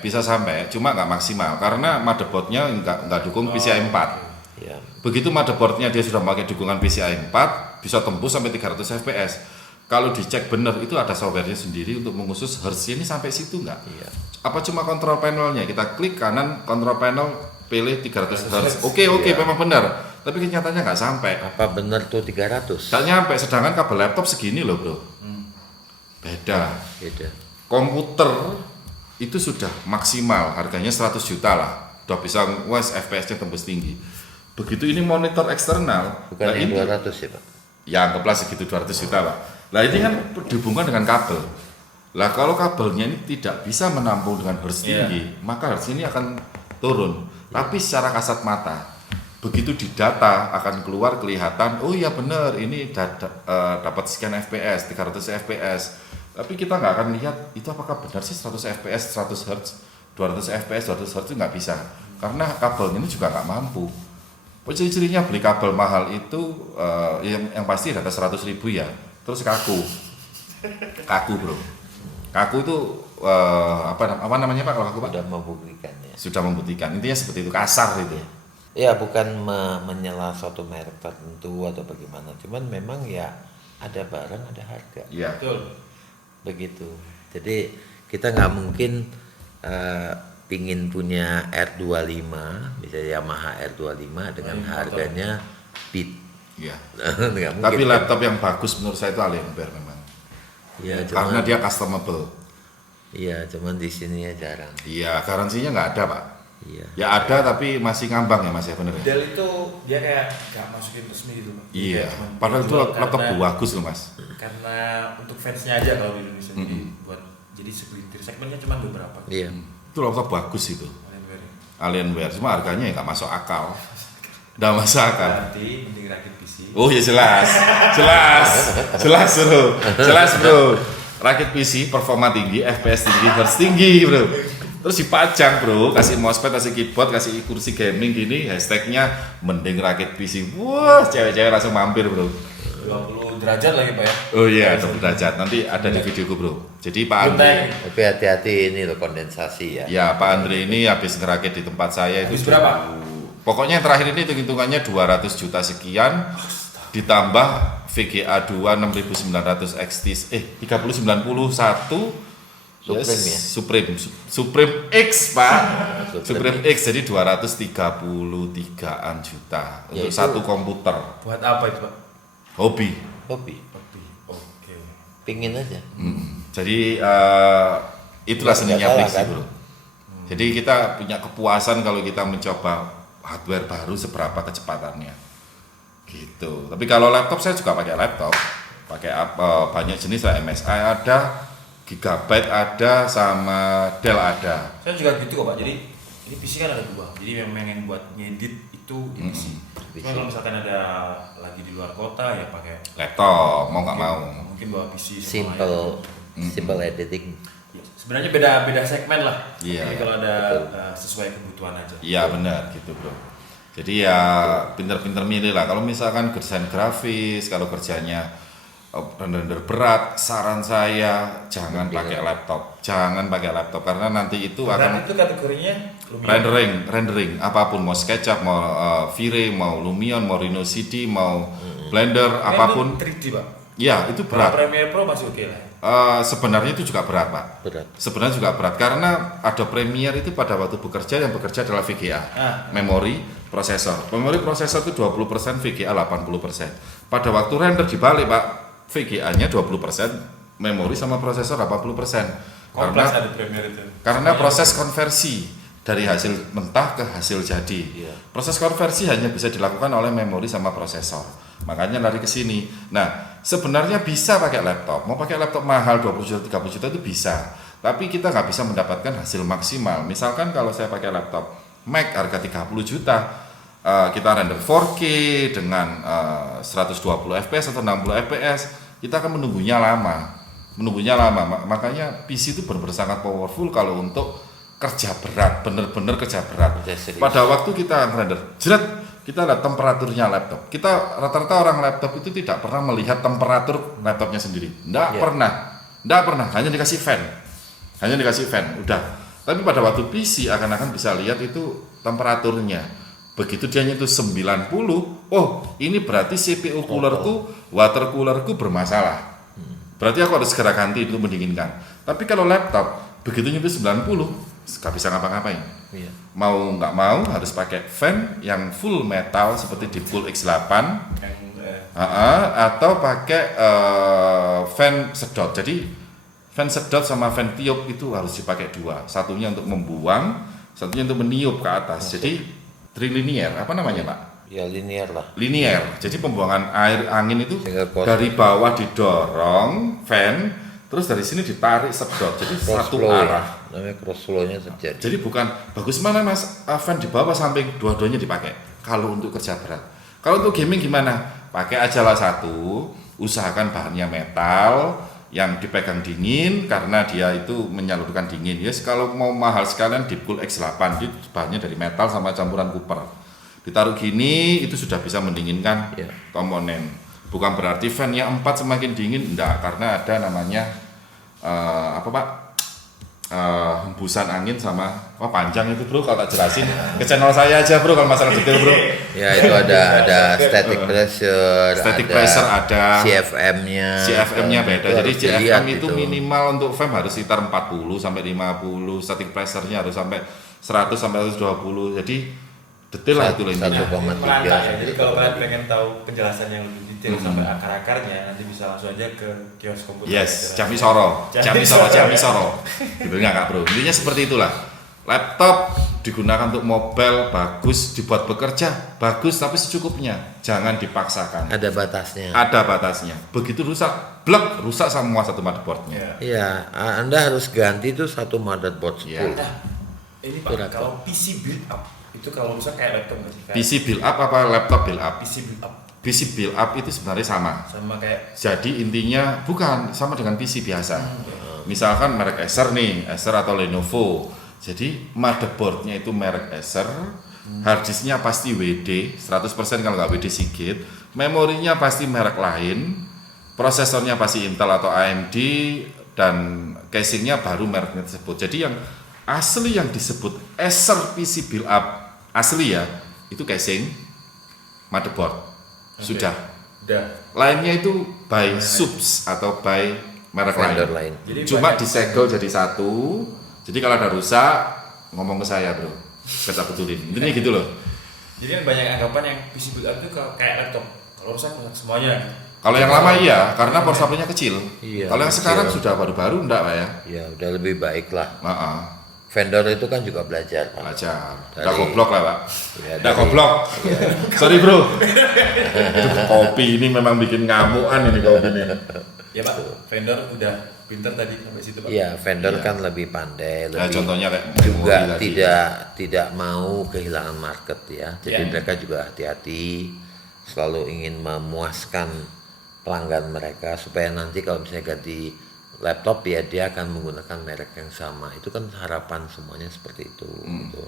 bisa sampai, cuma nggak maksimal karena motherboardnya nggak dukung PCIe 4. ya Begitu motherboardnya dia sudah pakai dukungan PCIe 4, bisa tembus sampai 300 fps. Kalau dicek benar itu ada softwarenya sendiri untuk mengusus hertz ini sampai situ nggak? Iya. Apa cuma kontrol panelnya? Kita klik kanan kontrol panel pilih 300 hertz. Oke, Iya. memang benar. Tapi kenyataannya nggak sampai. Apa benar tuh 300? Nggak nyampe. Sedangkan kabel laptop segini loh bro. Beda. Gitu. Komputer itu sudah maksimal harganya 100 juta lah. Udah bisa FPS-nya tembus tinggi. Begitu ini monitor eksternal. Bukan nah yang ini 200 ya Pak? ya anggaplah segitu 200 juta Pak. Nah ini kan dihubungkan dengan kabel. Lah kalau kabelnya ini tidak bisa menampung dengan hertz tinggi, maka hertz ini akan turun. Tapi secara kasat mata, begitu di data akan keluar kelihatan, oh iya benar ini dapat sekian FPS, 300 FPS. Tapi kita nggak akan lihat itu apakah benar sih 100 FPS, 100 Hz, 200 FPS, 200 Hz itu nggak bisa. Karena kabelnya ini juga nggak mampu. Ciri-cirinya beli kabel mahal itu yang pasti di atas 100.000 ya. Terus kaku bro. Kaku itu apa namanya Pak kalau kaku Pak? Sudah membuktikan ya. Sudah membuktikan. Intinya seperti itu, kasar itu. Ya bukan menyela suatu merek tertentu atau bagaimana, cuman memang ya ada barang ada harga. Iya. Betul. Begitu. Jadi kita nggak mungkin pingin punya R25, misalnya Yamaha R25 dengan harganya Beat. Iya. Nggak mungkin. Tapi laptop yang bagus menurut saya itu Alienware memang. Ya, Karena cuman, dia customable. iya, cuman di sini ya jarang. Iya, garansinya nggak ada Pak. Iya. Ya ada tapi masih ngambang ya Mas ya bener ya. Dell itu dia kayak nggak masukin resmi gitu Pak. Iya. Kayak cuman Padahal itu dijual laptop karena- bagus loh Mas. Karena untuk fansnya aja kalau di Indonesia jadi buat jadi segelintir segmennya cuma beberapa. Iya. Itu laptop bagus itu. Alienware. Alienware cuma harganya ya nggak masuk akal. Nggak masuk akal. Nanti mending rakit PC. Oh ya jelas bro. Rakit PC performa tinggi, FPS tinggi, hertz tinggi bro. Terus dipajang bro, kasih mousepad, kasih keyboard, kasih kursi gaming gini, hashtagnya mending rakit PC. Wah, cewek-cewek langsung mampir bro. 20 derajat lagi Pak ya. Oh iya, 20 derajat. Nanti ada di videoku bro. Jadi Pak Andre, Tapi hati-hati ini loh kondensasi ya. ya Pak Andre ini habis ngerakit di tempat saya itu Habis berapa? Pokoknya yang terakhir ini hitung-hitungannya 200 juta sekian ditambah VGA 2 6900 XT 3091 Supreme ya? Supreme X Pak. Supreme Supreme X jadi 233-an juta Ya, untuk itu- satu komputer Buat apa itu Pak? hobi. Hobi. Oke. Pingin aja. Jadi itulah Nggak seninya salah, Pixi kan? bro. Jadi kita punya kepuasan kalau kita mencoba hardware baru seberapa kecepatannya. Gitu. Tapi kalau laptop saya juga pakai laptop. Pakai banyak jenis lah, MSI ada, Gigabyte ada, sama Dell ada. Saya juga gitu kok Pak. Jadi ini PC kan ada dua. Jadi memang yang buat ngedit itu di PC. Cuma kalau misalkan ada lagi di luar kota ya pakai Laptop mau nggak mau. mungkin bawa PC sama Simple editing. lain. Sebenarnya beda segmen lah. Iya. Jadi kalau ada Betul. sesuai kebutuhan aja. Iya benar gitu bro. Jadi ya pinter-pinter milih lah. Kalau misalkan desain grafis, kalau kerjanya render berat, saran saya jangan pakai laptop. Jangan pakai laptop karena nanti itu Dan akan itu kategorinya Lumion. rendering apapun, mau SketchUp, mau V-Ray, mau Lumion, mau Rhino CD, mau Blender, Kan apapun. itu 3D Pak. Ya itu Kalau berat. Premiere Pro masih oke lah. Sebenarnya itu juga berat Pak. Berat. Sebenarnya juga berat karena ada Premiere itu pada waktu bekerja yang bekerja adalah VGA, memori, prosesor. Memori prosesor itu 20%, VGA 80%. Pada waktu render dibalik Pak, VGA-nya 20%, memori sama prosesor 80%. Kompleks ada Premiere itu. Karena proses konversi dari hasil mentah ke hasil jadi. Iya. Proses konversi hanya bisa dilakukan oleh memori sama prosesor. Makanya lari ke sini. Nah, sebenarnya bisa pakai laptop. Mau pakai laptop mahal 20 juta, 30 juta itu bisa. Tapi kita nggak bisa mendapatkan hasil maksimal. Misalkan kalau saya pakai laptop Mac harga 30 juta, kita render 4K dengan 120 fps atau 60 fps, kita akan menunggunya lama. Makanya PC itu benar-benar sangat powerful kalau untuk kerja berat, bener-bener kerja berat. Kerja serius. Pada waktu kita render, jeret, kita lihat temperaturnya laptop. Kita rata-rata orang laptop itu tidak pernah melihat temperatur laptopnya sendiri. Nggak pernah, hanya dikasih fan, udah. Tapi pada waktu PC akan bisa lihat itu temperaturnya. Begitu dia nyentuh 90, oh ini berarti CPU coolerku, water coolerku bermasalah. Berarti aku harus segera ganti untuk mendinginkan. Tapi kalau laptop begitu nyampe 90 nggak bisa ngapa-ngapain. Iya. Mau nggak mau harus pakai fan yang full metal seperti di Full X8 atau pakai fan sedot. Jadi fan sedot sama fan tiup itu harus dipakai dua. Satunya untuk membuang, satunya untuk meniup ke atas. Jadi trilinear, apa namanya Pak? Ya linear lah. Linear. Jadi pembuangan air angin itu Sehingga dari bawah didorong fan, terus dari sini ditarik sedot. Jadi cross satu flow arah. ya. Namanya cross flow-nya terjadi. Jadi bukan bagus mana Mas fan di bawah samping, dua-duanya dipakai. Kalau untuk kerja berat. Kalau untuk gaming gimana? Pakai aja lah satu. Usahakan bahannya metal yang dipegang dingin karena dia itu menyalurkan dingin. Yes, kalau mau mahal sekalian di Cool X8 itu bahannya dari metal sama campuran copper. Ditaruh gini itu sudah bisa mendinginkan Ya. komponen. Bukan berarti fan-nya 4 semakin dingin, enggak, karena ada namanya apa Pak? Hembusan angin sama panjang itu bro, kalau tak jelasin ke channel saya aja bro kalau masalah detail bro. Ya itu ada static pressure, Static pressure ada, CFM-nya beda. Jadi harus CFM dilihat itu gitu. minimal untuk fan harus sekitar 40 sampai 50, static pressure-nya harus sampai 100 sampai 120. Jadi detail lah itu intinya. 1,3. Merata ya. Jadi kalau kalian pengen tahu penjelasan yang lebih detail sampai akar-akarnya, nanti bisa langsung aja ke kios komputer. Yes, Jami Soro. Dibilang Kak Bro. Intinya seperti itulah. Laptop digunakan untuk mobile bagus, dibuat bekerja bagus, tapi secukupnya. Jangan dipaksakan. Ada batasnya. Ada batasnya. Begitu rusak, blek, rusak semua satu motherboardnya. Iya, Anda harus ganti tuh satu motherboard Iya. full. Ini Berapa? Pak, kalau PC build up itu kalau rusak kayak laptop nggak sih? Kayak PC build up apa laptop build up? PC build up PC build up itu sebenarnya sama. sama kayak Jadi intinya bukan sama dengan PC biasa. Misalkan merek Acer nih, Acer atau Lenovo. Jadi motherboardnya itu merek Acer, harddisknya pasti WD 100% kalau nggak WD Seagate, memorinya pasti merek lain, prosesornya pasti Intel atau AMD, dan casingnya baru mereknya tersebut. Jadi yang asli yang disebut Acer PC build up asli ya, itu casing, motherboard. Sudah. udah. Lainnya itu by subs atau by merek Vendor lain. lain. Jadi Cuma banyak- disegel jadi satu. Jadi kalau ada rusak, ngomong ke saya bro, kita betulin. Intinya gitu loh. Jadi kan banyak anggapan yang PC build up itu kayak laptop. Kalau rusak semuanya. Kalau yang lama iya, karena power supply-nya kecil. Iya, Kalau yang kecil. sekarang sudah baru-baru enggak Pak ya? Ya udah lebih baik lah. Heeh, Vendor itu kan juga belajar Pak. belajar. Dari- Udah goblok lah Pak. Ya, Udah dari- goblok. Sorry bro. Aduh, kopi ini memang bikin ngamuan ini kopi ini. Ya Pak, vendor udah pinter tadi sampai situ Pak. Iya, vendor Iya. kan lebih pandai, Nah, lebih contohnya kayak juga memori tadi. tidak mau kehilangan market ya. Jadi Iya. mereka juga hati-hati, selalu ingin memuaskan pelanggan mereka supaya nanti kalau misalnya ganti laptop ya dia akan menggunakan merek yang sama. Itu kan harapan semuanya seperti itu. Gitu.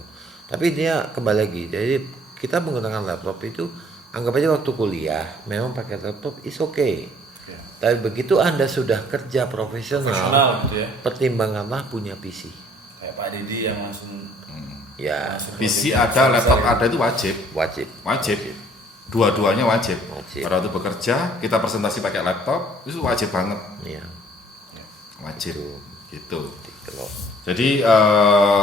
Tapi dia kembali lagi, jadi kita menggunakan laptop itu anggap aja waktu kuliah memang pakai laptop is okay. Ya. Tapi begitu Anda sudah kerja profesional, Profesional gitu ya. pertimbanganlah punya PC. Kayak Pak Didi yang langsung Ya, PC ada, laptop ada itu wajib. wajib. Wajib. Dua-duanya wajib. Wajib. Pada waktu bekerja, kita presentasi pakai laptop, itu wajib banget. Iya. Wajib. Itu. Gitu. Kalau Jadi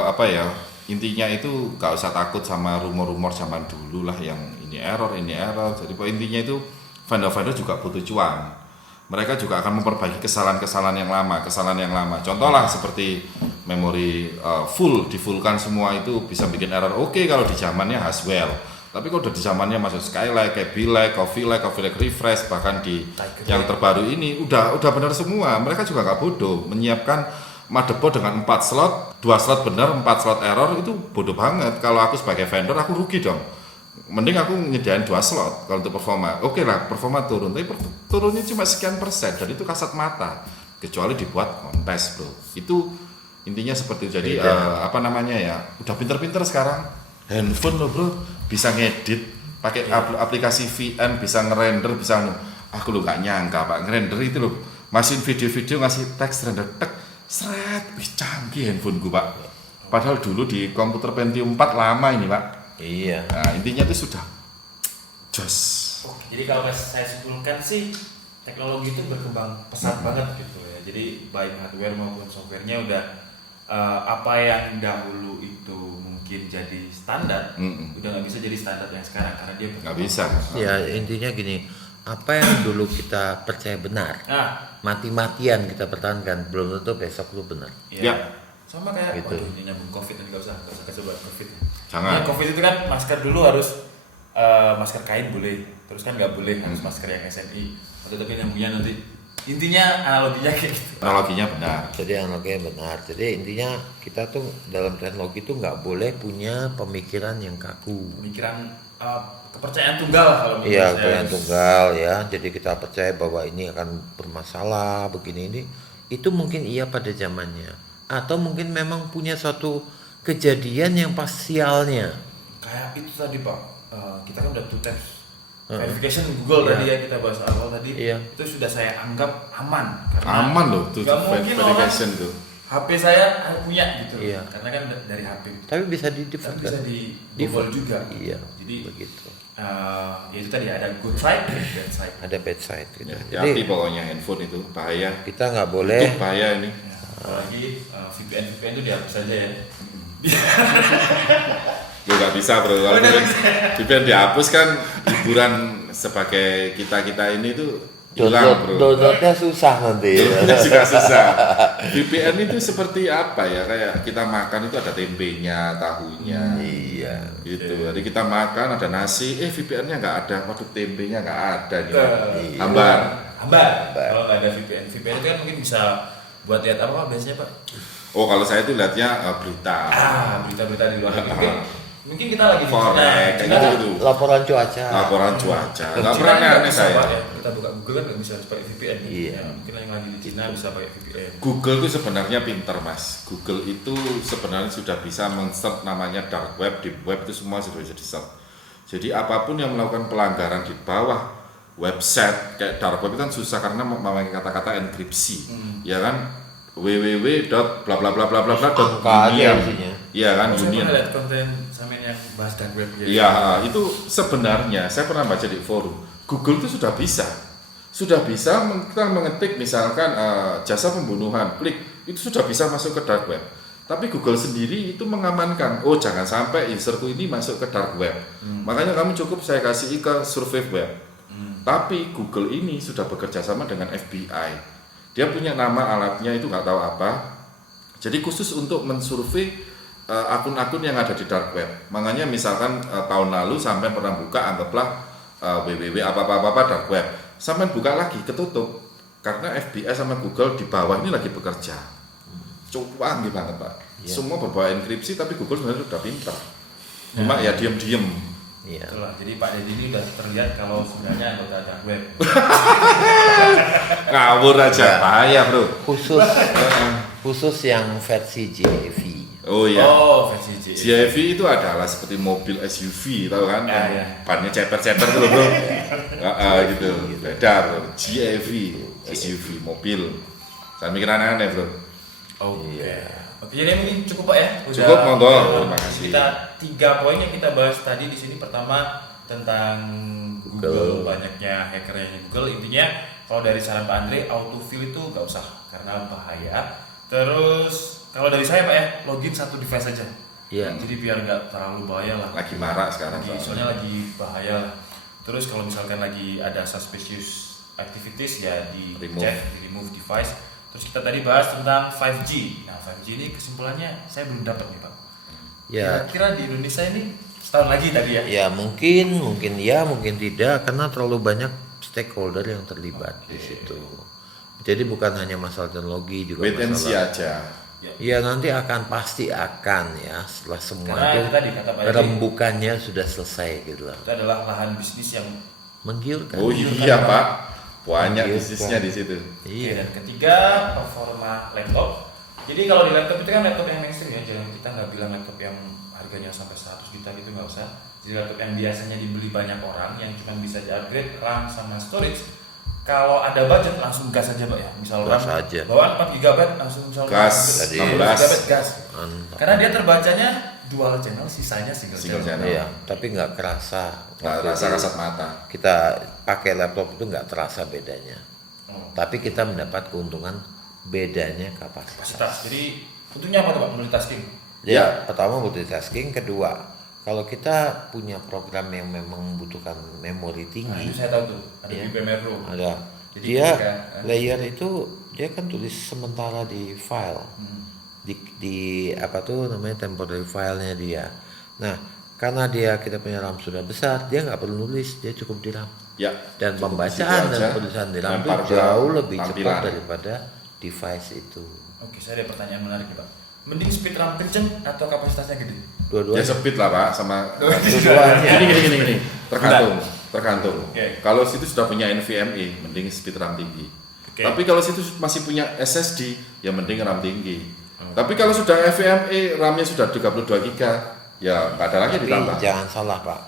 apa ya? Intinya itu gak usah takut sama rumor-rumor zaman dulu lah yang ini error. Jadi intinya itu vendor-vendor juga butuh cuan. Mereka juga akan memperbaiki kesalahan-kesalahan yang lama. Contoh lah seperti memori full, di-fullkan semua itu bisa bikin error. Oke kalau di zamannya Haswell. Tapi kalau udah di zamannya masuk Skylake, Kaby Lake, Coffee Lake Refresh, bahkan di yang terbaru ini udah benar semua. Mereka juga nggak bodoh menyiapkan motherboard dengan 4 slot, 2 slot benar, 4 slot error, itu bodoh banget. Kalau aku sebagai vendor aku rugi dong. Mending aku nyediain 2 slot kalau untuk performa. Oke lah, performa turun, tapi turunnya cuma sekian persen dan itu kasat mata. Kecuali dibuat kontes, bro. Itu intinya seperti itu. Jadi apa namanya ya? Udah pinter-pinter sekarang. Handphone loh, bro, bisa ngedit pakai aplikasi VN, bisa ngerender, bisa aku lo gak nyangka Pak, ngerender itu loh. Masukin video-video ngasih teks render tek seret, wih canggih handphone gua Pak. Padahal dulu di komputer Pentium 4 lama ini Pak. iya. Nah intinya itu sudah jos. Jadi kalau saya simpulkan sih teknologi itu berkembang pesat banget gitu ya. Jadi baik hardware maupun softwarenya udah apa yang dahulu itu mungkin jadi standar, udah nggak bisa jadi standar yang sekarang karena dia Nggak bisa. Ya intinya gini, apa yang dulu kita percaya benar, mati-matian kita pertahankan, belum tentu besok lu benar. Ya. Sama kayak Gitu. waduh, ini nyambung COVID ini nggak usah coba COVID. Jangan. Ya, COVID itu kan masker dulu harus masker kain boleh, terus kan nggak boleh harus masker yang SNI. Tapi nyambungnya nanti intinya analoginya kayak gitu. Analoginya benar. Jadi analoginya benar. Jadi intinya kita tuh dalam teknologi tuh nggak boleh punya pemikiran yang kaku. Pemikiran kepercayaan tunggal kalau menurut Iya, saya. kepercayaan tunggal ya. Jadi kita percaya bahwa ini akan bermasalah begini ini. Itu mungkin iya pada zamannya. Atau mungkin memang punya suatu kejadian yang parsialnya. Kayak itu tadi Pak, kita kan udah two times verification Google Iya. tadi ya kita bahas awal tadi. Iya. Itu sudah saya anggap aman. Aman loh tuh nggak mungkin verification tuh. HP saya punya gitu. Iya. Karena kan dari HP. Tapi bisa di Tapi default bisa kan? di Default. Google juga. Iya. Jadi Begitu. ya itu tadi ada good side dan bad side. Ada bad side gitu. Ya, Jadi hati pokoknya handphone itu bahaya. kita nggak boleh. Itu bahaya ini. Ya, apalagi VPN itu dihapus saja ya. Gue nggak bisa bro. Kalau VPN dihapus kan hiburan sebagai kita ini tuh hilang bro. Downloadnya susah nanti. Downloadnya juga susah. VPN itu seperti apa ya? Kayak kita makan itu ada tempenya, tahunya. Iya. Gitu. Jadi kita makan ada nasi, VPN-nya nggak ada, waduh tempenya nggak ada gitu. Iya. Hambar. Kalau nggak ada VPN itu kan mungkin bisa buat lihat apa biasanya Pak? Oh kalau saya itu lihatnya berita. Berita-berita di luar negeri. Mungkin kita lagi di Forex, kayak Cina. gitu. Laporan cuaca. Laporan cuaca. Nggak Cina pernah nggak aneh bisa, saya. Pak, ya. Kita buka Google kan nggak bisa harus pakai VPN. Iya. Ya, mungkin yang lagi di Cina bisa pakai VPN. Google itu sebenarnya pinter mas. Google itu sebenarnya sudah bisa men-search namanya dark web, deep web itu semua sudah bisa di-search. Jadi apapun yang melakukan pelanggaran di bawah website kayak dark web itu kan susah karena memakai kata-kata enkripsi, ya kan? www.bla-bla-bla-bla-bla.union. Iya kan, Saya union. pernah lihat konten sama yang bahas dark web gitu. Iya, itu sebenarnya saya pernah baca di forum. Google itu sudah bisa kita mengetik misalkan jasa pembunuhan, klik itu sudah bisa masuk ke dark web. Tapi Google sendiri itu mengamankan, oh jangan sampai userku ini masuk ke dark web. Makanya kamu cukup saya kasih ke survei web. Tapi Google ini sudah bekerja sama dengan FBI. Dia punya nama alatnya itu nggak tahu apa. Jadi khusus untuk mensurvei akun-akun yang ada di dark web. Makanya misalkan tahun lalu sampai pernah buka anggaplah www apa-apa dark web. Sampai buka lagi ketutup karena FBI sama Google di bawah ini lagi bekerja. Canggih banget Pak. Iya. Semua berbau enkripsi tapi Google sebenarnya sudah pintar. Cuma ya diem-diem. Iya. Itulah. Jadi Pak Deddy ini udah terlihat kalau sebenarnya anggota dark web. Ngawur aja, bahaya bro. Khusus yang versi JV. Oh iya. Oh, versi J. GIV itu adalah seperti mobil SUV, tahu kan? Ya, ya. Bannya ceper-ceper tuh bro. Gitu. Beda bro. GIV, SUV, mobil. Saya mikir aneh-aneh bro. Oh Iya. Oke, jadi mungkin cukup Pak ya. Cukup, monggo. Terima kasih. Kita 3 poin yang kita bahas tadi di sini. Pertama tentang Google, banyaknya hackernya Google. Intinya kalau dari saran Pak Andre, autofill itu nggak usah karena bahaya. Terus kalau dari saya Pak ya, login satu device saja. Iya. Jadi biar nggak terlalu bahaya lah. Lagi marak sekarang. Soalnya lagi bahaya lah. Terus kalau misalkan lagi ada suspicious activities ya di remove device. Terus kita tadi bahas tentang 5G. Nah 5G ini kesimpulannya saya belum dapat nih Pak. Ya. Kira-kira di Indonesia ini setahun lagi tadi ya? Ya mungkin ya, mungkin tidak karena terlalu banyak stakeholder yang terlibat di situ. Jadi bukan hanya masalah teknologi juga Wait and see masalah. aja. Ya nanti pasti akan ya setelah semua Karena itu tadi kata Pak Deddy, rembukannya sudah selesai gitu loh. itu adalah lahan bisnis yang Menggiurkan. Oh iya Pak, banyak Iya, bisnisnya di situ. Iya. Dan ketiga, performa laptop. Jadi kalau di laptop itu kan laptop yang mainstream ya, jangan kita nggak bilang laptop yang harganya sampai 100 juta gitu, nggak usah. Jadi laptop yang biasanya dibeli banyak orang yang cuma bisa di-upgrade RAM sama storage. Kalau ada budget langsung gas aja Pak ya. Misal Gas RAM aja. bawaan 4 GB langsung misal Gas, 4 16. GB gas. Mantap. Karena dia terbacanya dual channel, sisanya single Single channel. channel. Iya, tapi nggak kerasa. Nggak rasa kasat mata. Kita pakai laptop itu nggak terasa bedanya. Tapi kita mendapat keuntungan bedanya kapasitas. Kapasitas. Jadi untungnya apa tuh Pak? Multitasking. Ya, pertama multitasking, kedua kalau kita punya program yang memang membutuhkan memori Nah, tinggi, itu saya tahu tuh. Ada Iya. di PMR Pro. ada Jadi dia ketika, layer itu dia kan tulis sementara di file, di apa tuh namanya temporary filenya dia. Nah, karena kita punya RAM sudah besar, dia nggak perlu nulis, dia cukup di RAM. Ya. Dan cukup pembacaan situ dan aja. penulisan di RAM itu Lempar ke jauh lebih tampilan. cepat daripada device itu. Oke, saya ada pertanyaan menarik nih Pak. Mending speed RAM kenceng atau kapasitasnya gede? Ya Dua-duanya. speed lah Pak sama Dua-duanya. gini. Tergantung. Oke. Kalau situ sudah punya NVMe, mending speed RAM tinggi. Oke. Tapi kalau situ masih punya SSD, ya mending RAM tinggi. Tapi kalau sudah NVMe, RAM-nya sudah 32 GB, ya nggak ada lagi Tapi ditambah. jangan salah Pak.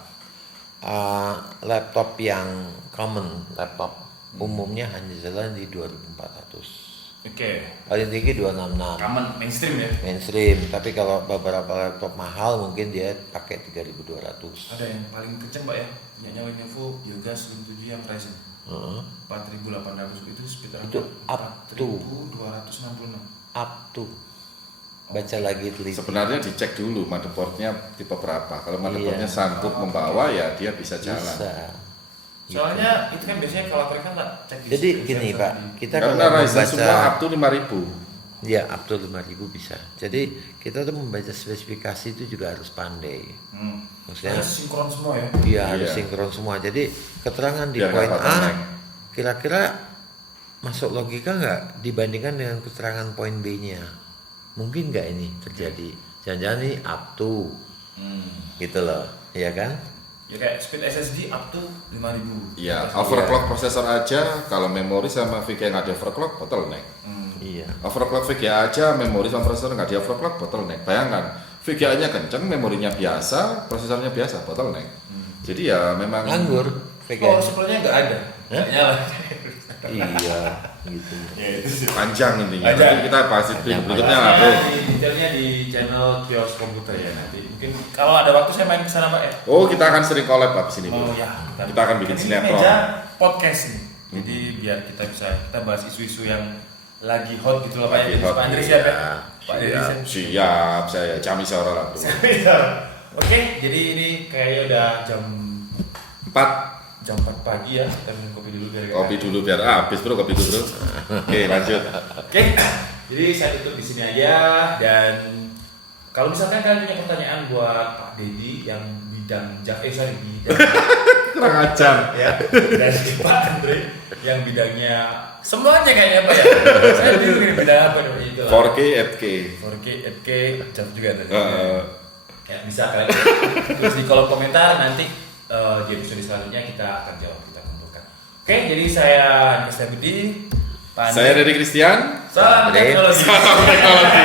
Laptop yang common, laptop umumnya hanya jalan di 2400. Oke. Paling tinggi 266. Common mainstream ya. Mainstream, tapi kalau beberapa laptop mahal mungkin dia pakai 3200. Ada yang paling kenceng Pak ya. Punyanya Lenovo Yoga Slim 7 yang Ryzen. Heeh. 4800 itu speed RAM. Itu up to. 4266. Up to. Baca lagi teliti. Sebenarnya dicek dulu motherboardnya tipe berapa. Kalau motherboardnya Iya. sanggup membawa, ya dia bisa jalan. Bisa. Soalnya itu kan biasanya kalau mereka tak cek di Jadi sensor gini di- Pak, kita Karena kalau Ryzen semua membaca up to 5000. ya up to 5000 bisa. Jadi kita tuh membaca spesifikasi itu juga harus pandai. Maksudnya Harus sinkron semua ya. dia harus Iya. sinkron semua. Jadi keterangan di Biar poin nggak A bottleneck. kira-kira masuk logika nggak dibandingkan dengan keterangan poin B-nya? Mungkin nggak ini terjadi? Jangan-jangan ini up to gitu loh, ya kan? Ya kayak speed SSD up to 5000. Ya, overclock prosesor aja, kalau memori sama VGA nggak di overclock, bottleneck. Iya. Overclock VGA aja, memori sama prosesor nggak di overclock, bottleneck. Bayangkan, VGA-nya kenceng, memorinya biasa, prosesornya biasa, bottleneck. Jadi ya memang Nganggur Oh, VGA. supply-nya nggak ada. Nggak nyala. Iya, gitu. Ya itu sih. panjang intinya. Panjang. Nanti kita bahas di Panjang. berikutnya lah, Bro. Bahasnya detailnya di channel Kios Komputer ya nanti. Mungkin kalau ada waktu saya main ke sana Pak ya. Oh, kita akan sering collab abis ini, Oh Bro. ya. Kita akan bikin Ini sinetron. meja podcast nih. Jadi biar kita bahas isu-isu yang lagi hot gitu loh Pak ya. Lagi hot, Pak Andri siap ya? iya. Pak Andri Siap. Siap, saya Cami Saura lah, Bro. Oke, jadi ini kayaknya udah jam 4 pagi ya. Kita minum kopi dulu biar kopi dulu biar habis, Bro, kopi dulu, Bro. Oke, lanjut. Oke, jadi saya tutup di sini aja dan kalau misalkan kalian punya pertanyaan buat Pak Dedi yang bidang bidang Kurang ajar. ya dan Pak Andre yang bidangnya semuanya kayaknya Pak ya. Saya bingung ini bidang apa nih itu. 4K, 8K. 4K, 8K, jam juga tadi. Heeh. Ya bisa kalian tulis di kolom komentar nanti di episode selanjutnya kita akan jawab, kita kumpulkan. Oke, jadi saya Anies Budi, Pak Andre. Saya Deddy Christian. Salam Andre. teknologi. Salam teknologi.